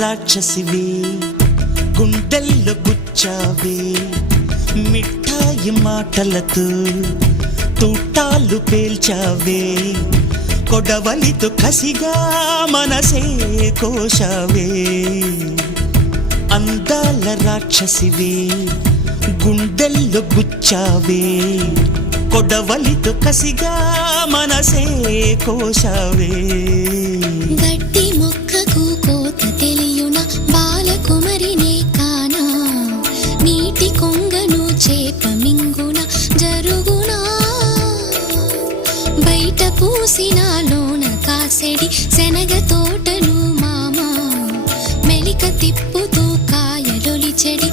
రాక్షసివే గుండెల్లో గుచ్చావే మిఠాయి మాటలతో తూటాలు పేల్చావే కొడవలితో కసిగా మనసే కోశావే అందాల రాక్షసివే గుండెల్లో గుచ్చావే కొడవలితో కసిగా మనసే కోశావే గట్టి మొక్కకు కోత తెలియున బాలకుమరినే కానా నీటి కొంగను చేప మింగున జరుగునా బయట పూసిన లోన కాసెడి శనగ తోటను మామ మెలిక తిప్పుతూ కాయలొలి చెడి